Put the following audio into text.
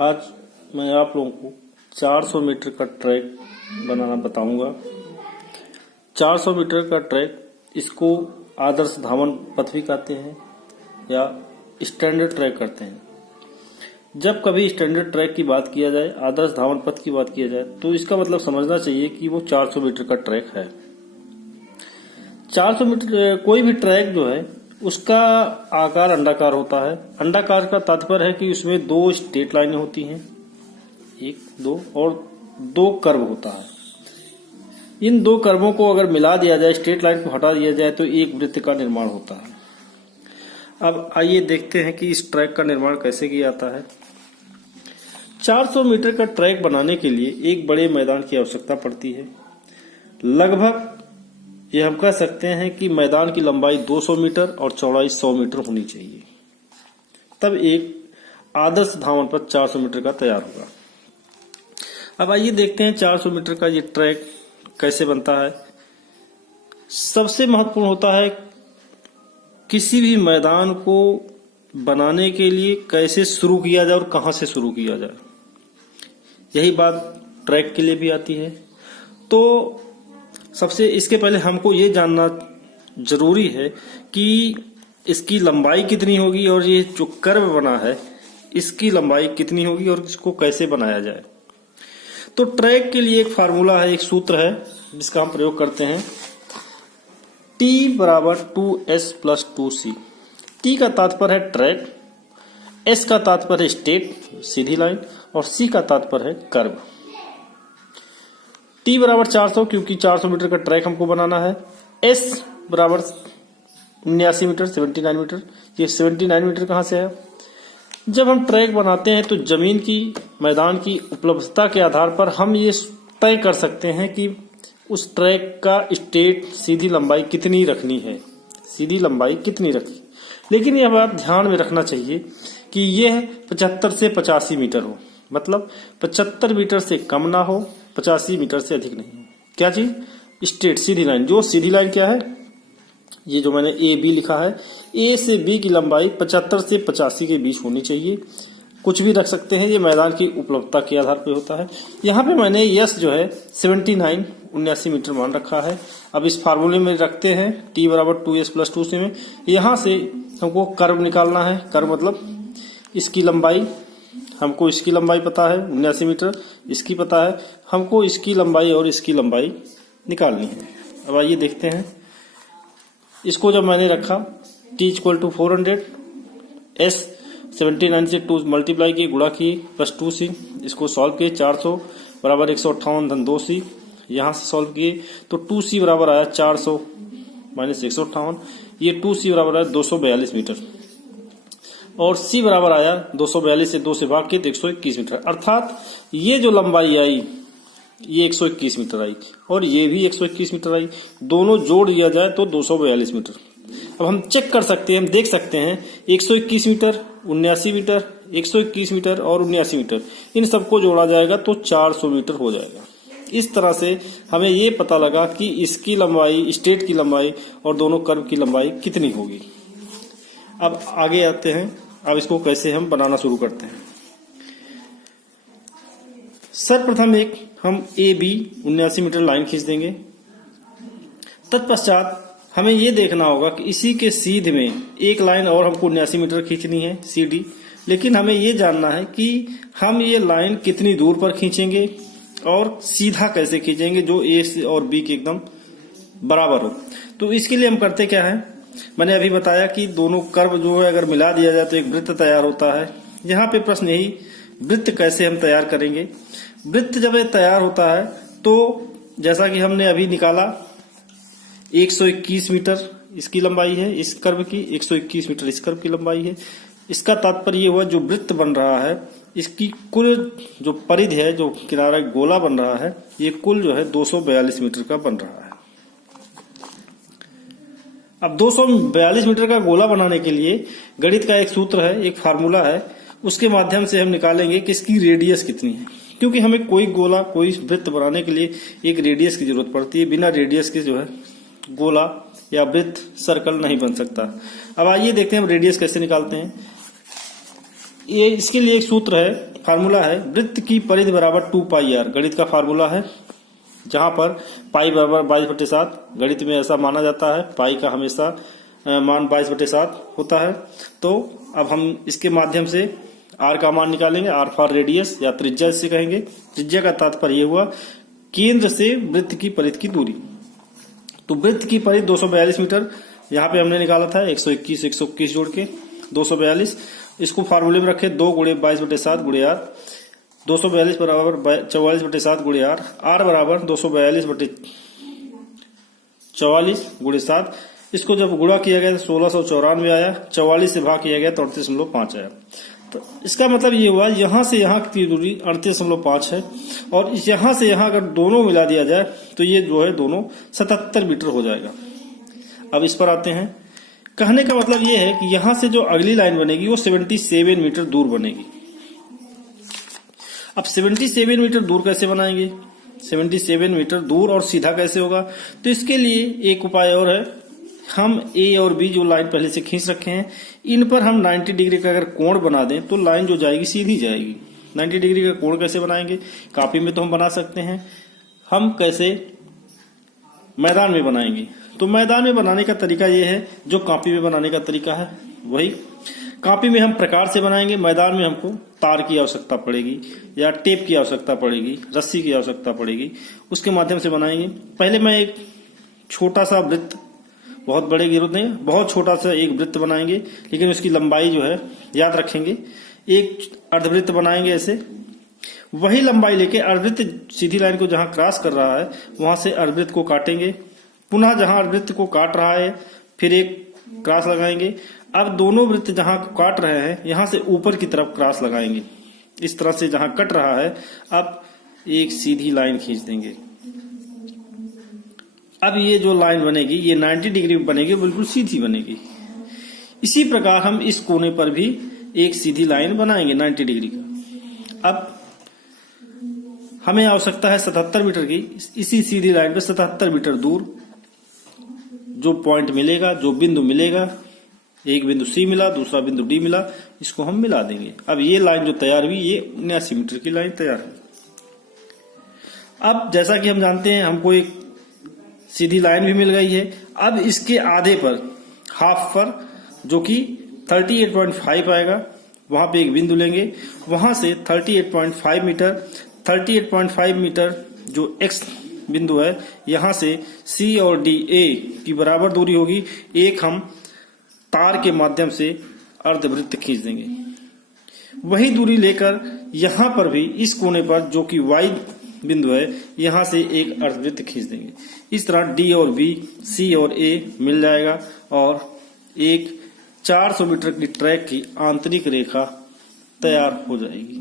आज मैं आप लोगों को 400 मीटर का ट्रैक बनाना बताऊंगा। 400 मीटर का ट्रैक, इसको आदर्श धावन पथ भी कहते हैं या स्टैंडर्ड ट्रैक करते हैं। जब कभी स्टैंडर्ड ट्रैक की बात किया जाए, आदर्श धावन पथ की बात किया जाए, तो इसका मतलब समझना चाहिए कि वो 400 मीटर का ट्रैक है। 400 मीटर कोई भी ट्रैक जो है उसका आकार अंडाकार होता है। अंडाकार का तात्पर्य है कि उसमें 2 स्ट्रेट लाइनें होती हैं, 1, 2 और 2 कर्व होता है। इन 2 कर्वों को अगर मिला दिया जाए, स्ट्रेट लाइन को हटा दिया जाए, तो एक वृत्त का निर्माण होता है। अब आइए देखते हैं कि इस ट्रैक का निर्माण कैसे किया जाता है। 400 मीटर का ट्रैक बनाने के लिए एक बड़े मैदान की आवश्यकता पड़ती है। लगभग ये हम कह सकते हैं कि मैदान की लंबाई 200 मीटर और चौड़ाई 100 मीटर होनी चाहिए, तब एक आदर्श धावन पथ 400 मीटर का तैयार होगा। अब आइए देखते हैं 400 मीटर का ये ट्रैक कैसे बनता है। सबसे महत्वपूर्ण होता है किसी भी मैदान को बनाने के लिए कैसे शुरू किया जाए और कहां से शुरू किया जाए। यही बात ट्रैक के लिए भी आती है। तो सबसे इसके पहले हमको ये जानना जरूरी है कि इसकी लंबाई कितनी होगी और ये जो कर्व बना है इसकी लंबाई कितनी होगी और इसको कैसे बनाया जाए। तो ट्रैक के लिए एक फार्मूला है, एक सूत्र है जिसका हम प्रयोग करते हैं। T बराबर 2S प्लस 2C। T का तात्पर्य है ट्रैक, S का तात्पर्य है स्ट्रेट सीधी लाइन और C का तात्पर्य है कर्व। T बराबर 400 क्योंकि 400 मीटर का ट्रैक हमको बनाना है। S बराबर 79 मीटर 79 मीटर। ये 79 मीटर कहाँ से है? जब हम ट्रैक बनाते हैं तो जमीन की, मैदान की उपलब्धता के आधार पर हम ये तय कर सकते हैं कि उस ट्रैक का स्ट्रेट सीधी लंबाई कितनी रखनी है, सीधी लंबाई कितनी रखी। लेकिन यह बात ध्यान में रखना चाहिए कि यह 75 से 85 मीटर हो, मतलब 75 मीटर से कम ना हो, 85 मीटर से अधिक नहीं हो। क्या चीज? स्ट्रेट सीधी लाइन। जो सीधी लाइन क्या है? ये जो मैंने ए बी लिखा है, ए से बी की लंबाई 75 से 85 के बीच होनी चाहिए। कुछ भी रख सकते हैं, ये मैदान की उपलब्धता के आधार पर होता है। यहाँ पे मैंने यस जो है 79 मीटर मान रखा है। अब इस फार्मूले में रखते हैं टी बराबर 2S प्लस 2C में। यहाँ से हमको कर्व निकालना है। कर्व मतलब इसकी लंबाई, हमको इसकी लंबाई पता है 79 मीटर, इसकी पता है, हमको इसकी लंबाई और इसकी लंबाई निकालनी है। अब आइए देखते हैं। इसको जब मैंने रखा t इक्वल टू 400, S 79 से 2 मल्टीप्लाई किए, गुणा किए, प्लस 2C, इसको सॉल्व किए। 400 बराबर 158 धन 2C, यहाँ से सॉल्व किए तो 2C बराबर आया 400 माइनस 158, ये 2C बराबर आया 242 मीटर और C बराबर आया 242 से 2 से भाग के 121 मीटर। अर्थात ये जो लंबाई आई ये 121 मीटर आई और ये भी 121 मीटर आई। दोनों जोड़ दिया जाए तो 242 मीटर। अब हम चेक कर सकते हैं, हम देख सकते हैं 121 मीटर, 79 मीटर, 121 मीटर और 79 मीटर, इन सबको जोड़ा जाएगा तो 400 मीटर हो जाएगा। इस तरह से हमें ये पता लगा कि इसकी लंबाई, स्ट्रेट की लंबाई और दोनों कर्व की लंबाई कितनी होगी। अब आगे आते हैं। अब इसको कैसे हम बनाना शुरू करते हैं। सर्वप्रथम एक हम ए बी 79 मीटर लाइन खींच देंगे। तत्पश्चात हमें यह देखना होगा कि इसी के सीध में एक लाइन और हमको 79 मीटर खींचनी है, CD। लेकिन हमें यह जानना है कि हम ये लाइन कितनी दूर पर खींचेंगे और सीधा कैसे खींचेंगे जो ए और बी के एकदम बराबर हो। तो इसके लिए हम करते क्या है, मैंने अभी बताया कि दोनों कर्व जो है अगर मिला दिया जाए तो एक वृत्त तैयार होता है। यहाँ पे प्रश्न यही, वृत्त कैसे हम तैयार करेंगे। वृत्त जब ये तैयार होता है तो जैसा कि हमने अभी निकाला 121 मीटर इसकी लंबाई है, इस कर्व की 121 मीटर इस कर्व की लंबाई है। इसका तात्पर्य ये हुआ जो वृत्त बन रहा है इसकी कुल जो परिधि है, जो किनारा गोला बन रहा है, ये कुल जो है 242 मीटर का बन रहा है। अब 242 मीटर का गोला बनाने के लिए गणित का एक सूत्र है, एक फार्मूला है, उसके माध्यम से हम निकालेंगे कि इसकी रेडियस कितनी है। क्योंकि हमें कोई गोला, कोई वृत्त बनाने के लिए एक रेडियस की जरूरत पड़ती है। बिना रेडियस के जो है गोला या वृत्त, सर्कल नहीं बन सकता। अब आइए देखते हैं हम रेडियस कैसे निकालते हैं। ये इसके लिए एक सूत्र है फार्मूला है वृत्त की परिधि बराबर 2πr, गणित का फार्मूला है, जहां पर पाई बराबर 22/7, गणित में ऐसा माना जाता है, पाई का हमेशा मान 22/7 होता है। तो अब हम इसके माध्यम से आर का मान निकालेंगे, आर फॉर रेडियस या त्रिज्या जिसे कहेंगे। त्रिज्या का तात्पर्य ये हुआ केंद्र से वृत्त की परिधि की दूरी। तो वृत्त की परिधि 242 मीटर यहाँ पे हमने निकाला था, 121 121 जोड़ के 242। इसको फार्मूले में रखे 2 गुणे 22/7 गुणे आर, 242 बराबर 44/7 गुणे आर, आर बराबर 242/44 गुणे 7। इसको जब गुणा किया गया तो 1694 आया, 44 से भाग किया गया तो 38.5 आया। तो इसका मतलब ये हुआ यहां से यहां की दूरी 38.5 है, और यहां से यहां अगर दोनों मिला दिया जाए तो ये जो है दोनों 77 मीटर हो जाएगा। अब इस पर आते हैं। कहने का मतलब ये है कि यहां से जो अगली लाइन बनेगी वो 77 मीटर दूर बनेगी। अब 77 मीटर दूर कैसे बनाएंगे, 77 मीटर दूर और सीधा कैसे होगा? तो इसके लिए एक उपाय और है, हम ए और बी जो लाइन पहले से खींच रखे हैं, इन पर हम 90 डिग्री का अगर कोण बना दें तो लाइन जो जाएगी सीधी जाएगी। 90 डिग्री का कोण कैसे बनाएंगे? कापी में तो हम बना सकते हैं, हम कैसे मैदान में बनाएंगे? तो मैदान में बनाने का तरीका ये है जो कापी में बनाने का तरीका है वही। कापी में हम प्रकार से बनाएंगे, मैदान में हमको तार की आवश्यकता पड़ेगी या टेप की आवश्यकता पड़ेगी, रस्सी की आवश्यकता पड़ेगी, उसके माध्यम से बनाएंगे। पहले मैं एक छोटा सा वृत्त, बहुत बड़े की जरूरत नहीं, बहुत छोटा सा एक वृत्त बनाएंगे, लेकिन उसकी लंबाई जो है याद रखेंगे। एक अर्धवृत्त बनाएंगे ऐसे, वही लंबाई लेके अर्धवृत्त सीधी लाइन को जहां क्रॉस कर रहा है वहां से अर्धवृत्त को काटेंगे, पुनः जहां अर्धवृत्त को काट रहा है फिर एक क्रॉस लगाएंगे। अब दोनों वृत्त जहां काट रहे हैं यहां से ऊपर की तरफ क्रॉस लगाएंगे, इस तरह से जहां कट रहा है अब एक सीधी लाइन खींच देंगे। अब ये जो लाइन बनेगी ये 90 डिग्री बनेगी, बिल्कुल सीधी बनेगी। इसी प्रकार हम इस कोने पर भी एक सीधी लाइन बनाएंगे 90 डिग्री का। अब हमें आवश्यकता है 77 मीटर की। इसी सीधी लाइन पे 77 मीटर दूर जो पॉइंट मिलेगा, जो बिंदु मिलेगा, एक बिंदु सी मिला, दूसरा बिंदु डी मिला, इसको हम मिला देंगे। अब ये लाइन जो तैयार हुई ये 79 मीटर की लाइन तैयार है। अब जैसा कि हम जानते हैं हमको एक सीधी लाइन भी मिल गई है। अब इसके आधे पर, हाफ पर, जो कि 38.5 आएगा, वहां पे एक बिंदु लेंगे, वहां से 38.5 मीटर जो एक्स बिंदु है यहां से सी और डी ए की बराबर दूरी होगी। एक हम तार के माध्यम से अर्धवृत्त खींच देंगे, वही दूरी लेकर यहां पर भी इस कोने पर जो कि वाई बिंदु है यहां से एक अर्धवृत्त खींच देंगे। इस तरह डी और बी, सी और ए मिल जाएगा और एक 400 मीटर की ट्रैक की आंतरिक रेखा तैयार हो जाएगी।